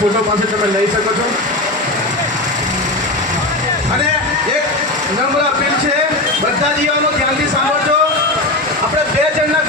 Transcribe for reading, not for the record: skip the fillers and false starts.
Photo પાસે તમે લઈ શકો છો। અને એક નમ્ર અપીલ છે, બધા જ યુવાનો ધ્યાનથી સાંભળજો। આપણે 2 જણના